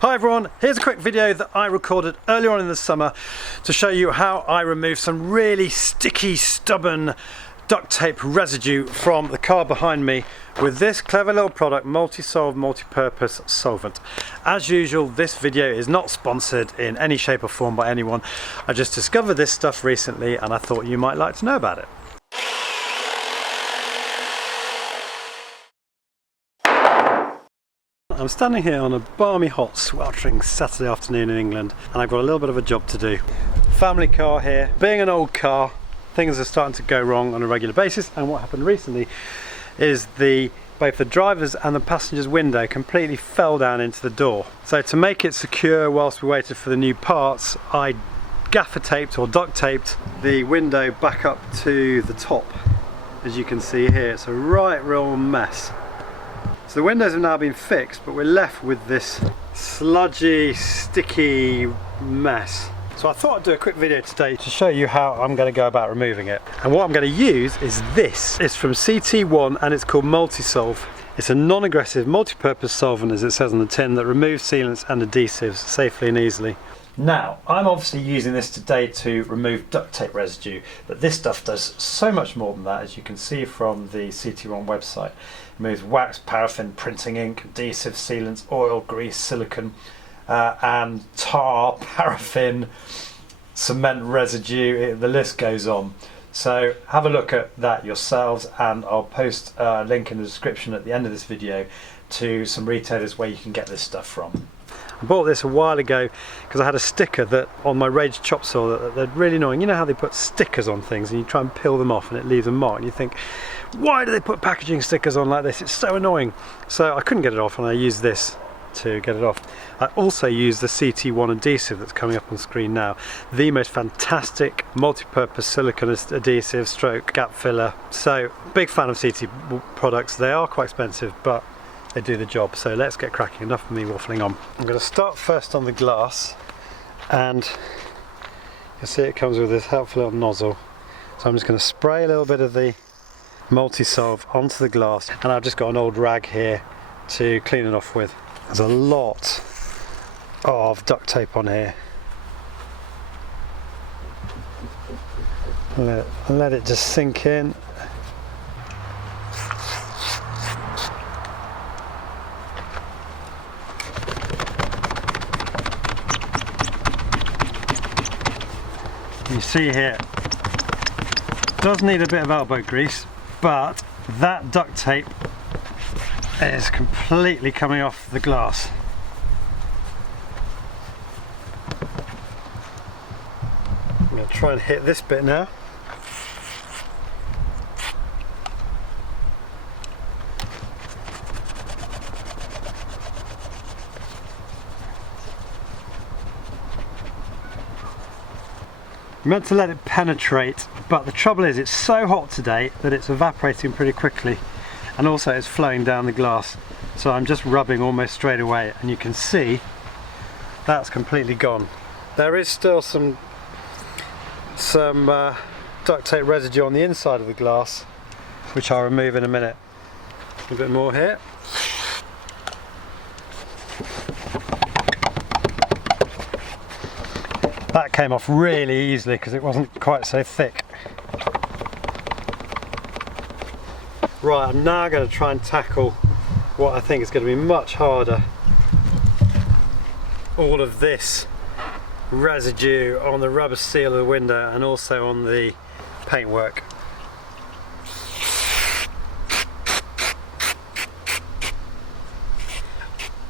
Hi everyone, here's a quick video that I recorded earlier on in the summer to show you how I removed some really sticky, stubborn duct tape residue from the car behind me with this clever little product, Multisolve multi-purpose solvent. As usual, this video is not sponsored in any shape or form by anyone. I just discovered this stuff recently and I thought you might like to know about it. I'm standing here on a balmy, hot, sweltering Saturday afternoon in England and I've got a little bit of a job to do. Family car here. Being an old car, things are starting to go wrong on a regular basis, and what happened recently is both the driver's and the passenger's window completely fell down into the door. So to make it secure whilst we waited for the new parts, I gaffer taped or duct taped the window back up to the top. As you can see here, it's a right real mess. So the windows have now been fixed, but we're left with this sludgy, sticky mess. So I thought I'd do a quick video today to show you how I'm going to go about removing it. And what I'm going to use is this. It's from CT1 and it's called Multisolve. It's a non-aggressive multi-purpose solvent, as it says on the tin, that removes sealants and adhesives safely and easily. Now, I'm obviously using this today to remove duct tape residue, but this stuff does so much more than that, as you can see from the CT1 website. It removes wax, paraffin, printing ink, adhesive, sealants, oil, grease, silicone, and tar, paraffin, cement residue, the list goes on. So have a look at that yourselves, and I'll post a link in the description at the end of this video to some retailers where you can get this stuff from. I bought this a while ago because I had a sticker that on my Rage chop saw that they're really annoying. You know how they put stickers on things and you try and peel them off and it leaves a mark and you think, why do they put packaging stickers on like this? It's so annoying. So I couldn't get it off and I used this to get it off. I also used the CT1 adhesive that's coming up on screen now. The most fantastic multi-purpose silicone adhesive stroke gap filler. So big fan of CT products. They are quite expensive, but they do the job. So let's get cracking. Enough of me waffling on. I'm going to start first on the glass, and you'll see it comes with this helpful little nozzle. So I'm just going to spray a little bit of the Multisolve onto the glass, and I've just got an old rag here to clean it off with. There's a lot of duct tape on here. Let it just sink in. You see here, it does need a bit of elbow grease, but that duct tape is completely coming off the glass. I'm going to try and hit this bit now. I'm meant to let it penetrate, but the trouble is it's so hot today that it's evaporating pretty quickly, and also it's flowing down the glass. So I'm just rubbing almost straight away, and you can see that's completely gone. There is still some duct tape residue on the inside of the glass, which I'll remove in a minute. A bit more here. That came off really easily because it wasn't quite so thick. Right, I'm now going to try and tackle what I think is going to be much harder. All of this residue on the rubber seal of the window and also on the paintwork.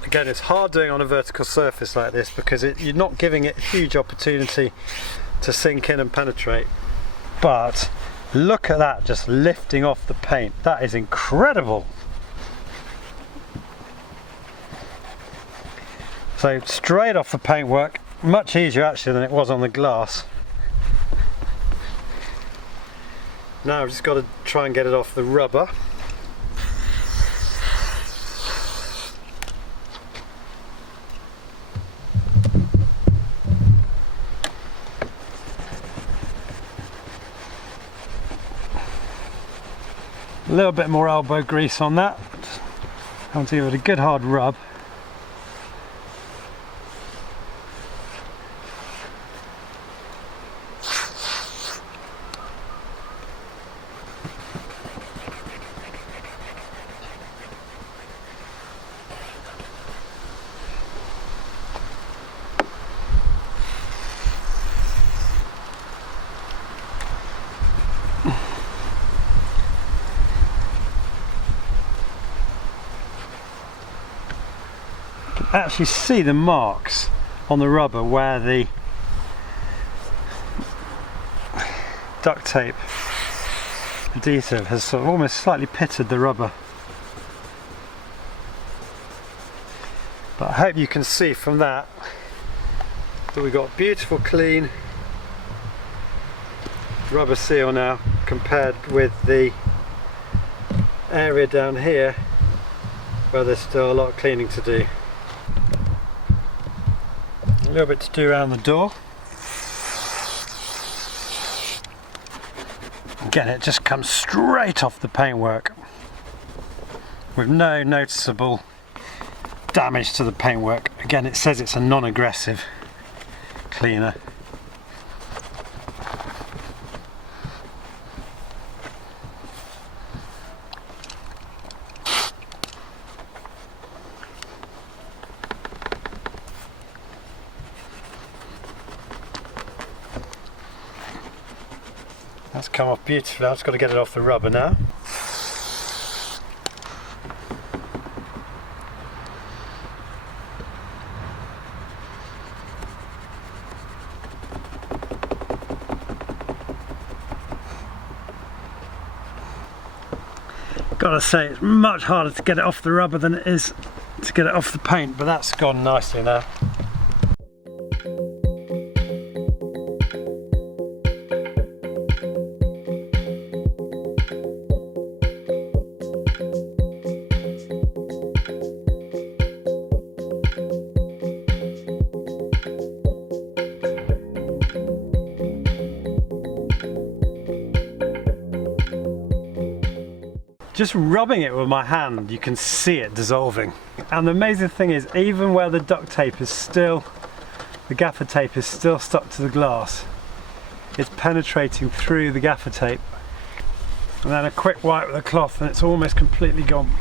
Again, it's hard doing on a vertical surface like this because you're not giving it a huge opportunity to sink in and penetrate. But look at that, just lifting off the paint. That is incredible. So straight off the paintwork, much easier actually than it was on the glass. Now I've just got to try and get it off the rubber. A little bit more elbow grease on that. I want to give it a good hard rub. I actually see the marks on the rubber where the duct tape adhesive has sort of almost slightly pitted the rubber. But I hope you can see from that we've got beautiful clean rubber seal now, compared with the area down here where there's still a lot of cleaning to do. A little bit to do around the door. Again, it just comes straight off the paintwork with no noticeable damage to the paintwork. Again, it says it's a non-aggressive cleaner. That's come off beautifully. I've just got to get it off the rubber now. Gotta say, it's much harder to get it off the rubber than it is to get it off the paint, but that's gone nicely now. Just rubbing it with my hand, you can see it dissolving. And the amazing thing is, even where the duct tape is still, the gaffer tape is still stuck to the glass, it's penetrating through the gaffer tape. And then a quick wipe with a cloth and it's almost completely gone.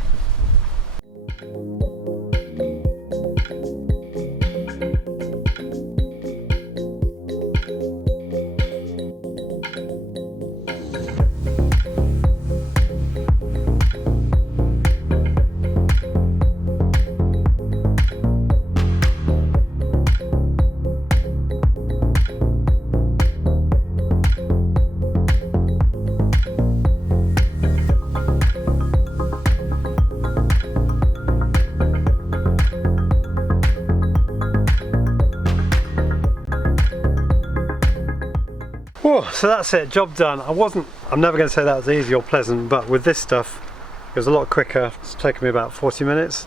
Whoa, so that's it, job done. I'm never going to say that was easy or pleasant, but with this stuff it was a lot quicker. It's taken me about 40 minutes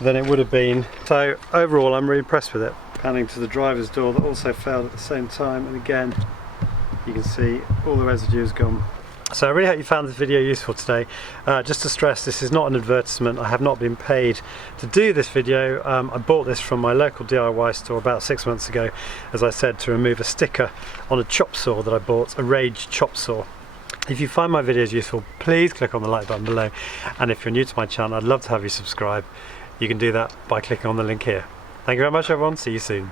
than it would have been. So overall I'm really impressed with it. Panning to the driver's door that also failed at the same time, and again you can see all the residue is gone. So I really hope you found this video useful today. Just to stress, this is not an advertisement. I have not been paid to do this video. I bought this from my local DIY store about 6 months ago, as I said, to remove a sticker on a chop saw that I bought, a Rage chop saw. If you find my videos useful, please click on the like button below, and if you're new to my channel, I'd love to have you subscribe. You can do that by clicking on the link here. Thank you very much everyone, see you soon.